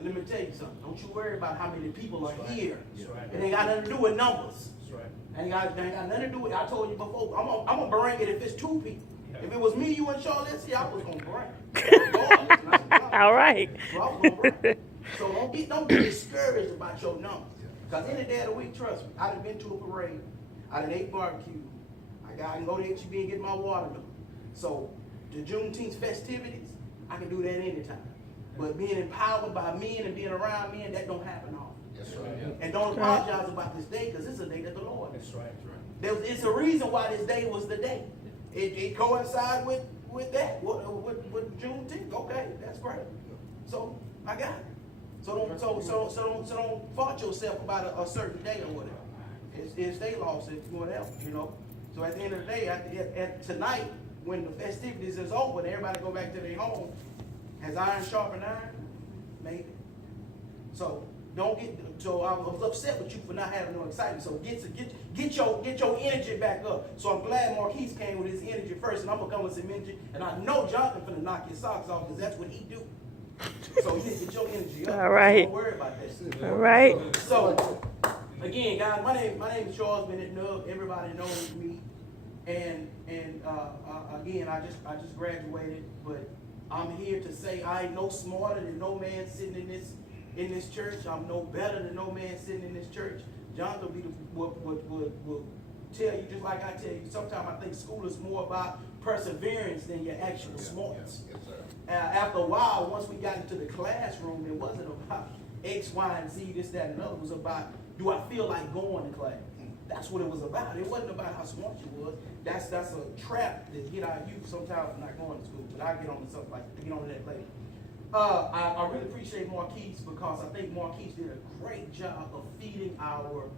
And let me tell you something. Don't you worry about how many people are here. Right. It ain't got nothing to do with numbers. That's right. It ain't got nothing to do with, I told you before, I'm gonna bring it if it's 2 people. Yeah. If it was me, you and Charlotte, see, I was gonna bring. All right. So I was gonna bring. So don't be discouraged about your numbers. Because any day of the week, trust me, I done been to a parade, I done ate barbecue, I can go to HEB and get my water done. So the Juneteenth festivities, I can do that anytime. But being empowered by men and being around men, that don't happen often. That's right. Yeah. And don't apologize about this day, because it's a day that the Lord That's right. That's right. it's a reason why this day was the day. It coincided with that, with Juneteenth. Okay, that's great. So I got it. So don't fault yourself about a certain day or whatever. It's their loss if whatever, you know. So at the end of the day, at tonight, when the festivities is over and everybody go back to their home, has iron sharpened iron? Maybe. So don't get. So I was upset with you for not having no excitement. So get your energy back up. So I'm glad Marquise came with his energy first, and I'm gonna come with some energy. And I know Jonathan finna knock your socks off because that's what he do. So you need to get your energy up. All right. Don't worry about that. All right. So again, guys, my name is Charles Bennett Nubb. Everybody knows me. And again, I just graduated, but I'm here to say I ain't no smarter than no man sitting in this church. I'm no better than no man sitting in this church. John will tell you, just like I tell you, sometimes I think school is more about perseverance than your actual smarts. Yes, sir. After a while, once we got into the classroom, it wasn't about X, Y, and Z, this, that, and another. It was about, do I feel like going to class? That's what it was about. It wasn't about how smart you was. That's a trap that get our youth sometimes not going to school. But I'll get on to something like that later. I really appreciate Marquise because I think Marquise did a great job of feeding our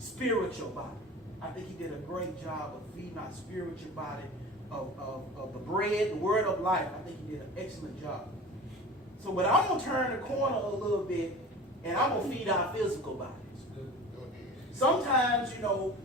spiritual body. I think he did a great job of feeding our spiritual body of the bread, the word of life. I think he did an excellent job. So, but I'm going to turn the corner a little bit and I'm going to feed our physical bodies. Sometimes, you know,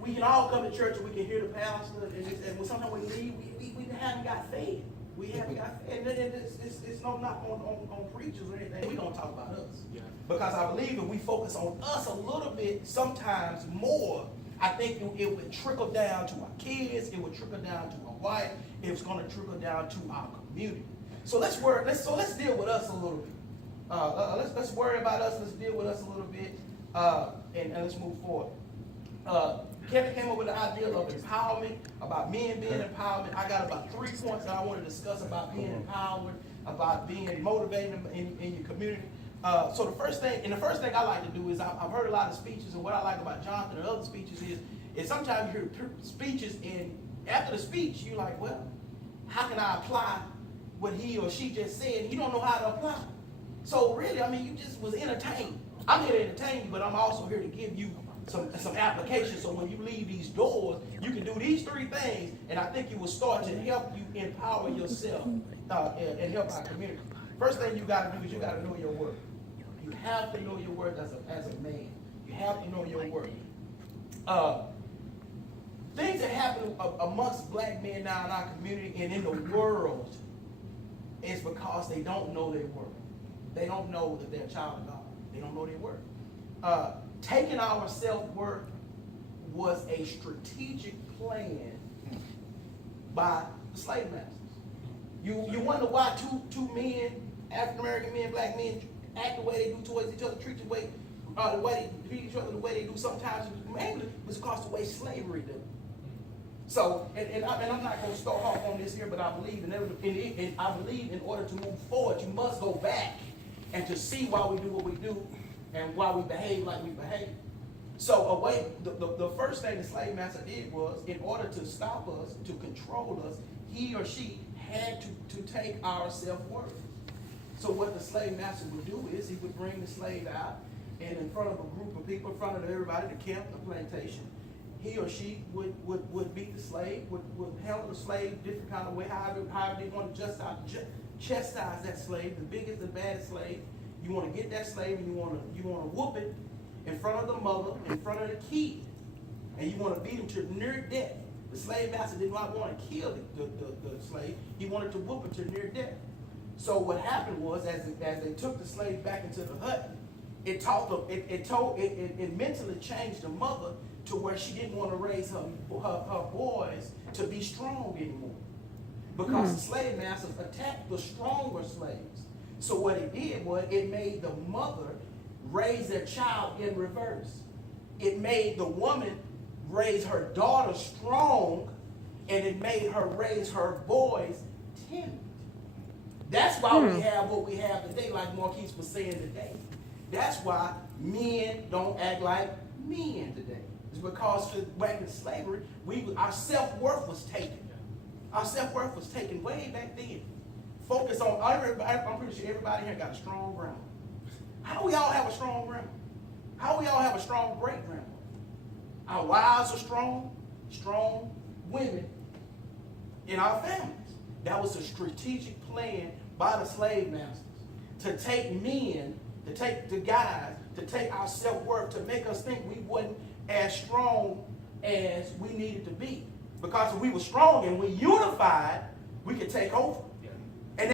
we can all come to church and we can hear the pastor, and sometimes we leave, we haven't got fed. We haven't got fed. And it's no knock on preachers or anything. We're going to talk about us. Yeah. Because I believe if we focus on us a little bit, sometimes more, I think it would trickle down to our kids, it would trickle down to our wife, it's going to trickle down to our community. So let's deal with us a little bit. Let's worry about us. Let's deal with us a little bit, and let's move forward. Kevin came up with the idea of empowerment, about men being empowered. I got about 3 points that I want to discuss about being empowered, about being motivated in your community. So the first thing I like to do is I've heard a lot of speeches, and what I like about Jonathan and other speeches is sometimes you hear speeches, and after the speech you're like, well, how can I apply what he or she just said? You don't know how to apply. So really, I mean, you just was entertained. I'm here to entertain you, but I'm also here to give you some applications. So when you leave these doors, you can do these 3 things, and I think it will start to help you empower yourself and help our community. First thing you got to do is you got to know your worth. You have to know your worth as a man. You have to know your worth. Things that happen amongst black men now in our community and in the world is because they don't know their worth. They don't know that they're a child of God. They don't know their worth. Taking our self-worth was a strategic plan by the slave masters. You wonder why two men, African-American men, black men, act the way they do towards each other, treat the way they treat each other the way they do sometimes, mainly was because of the way slavery did. So, and I'm not going to start off on this here, but I believe in order to move forward, you must go back and to see why we do what we do and why we behave like we behave. So the first thing the slave master did was, in order to stop us, to control us, he or she had to take our self-worth. So what the slave master would do is he would bring the slave out, and in front of a group of people, in front of everybody, the camp, the plantation, he or she would beat the slave, would handle the slave different kind of way, however they want to chastise that slave, the biggest and baddest slave. You want to get that slave and you want to whoop it in front of the mother, in front of the kid, and you want to beat him to near death. The slave master did not want to kill the slave. He wanted to whoop him to near death. So what happened was, as they took the slave back into the hut, it mentally changed the mother to where she didn't want to raise her boys to be strong anymore. Because the slave masters attacked the stronger slaves. So what it did was it made the mother raise their child in reverse. It made the woman raise her daughter strong, and it made her raise her boys timid. That's why we have what we have today, like Marquise was saying today. That's why men don't act like men today. It's because back in slavery, our self-worth was taken. Our self-worth was taken way back then. Focus on, I'm pretty sure everybody here got a strong grandma. How do we all have a strong grandma? How do we all have a strong great-grandma? Our wives are strong women in our families. That was a strategic plan by the slave masters to take men, to take the guys, to take our self-worth, to make us think we wasn't as strong as we needed to be. Because if we were strong and we unified, we could take over.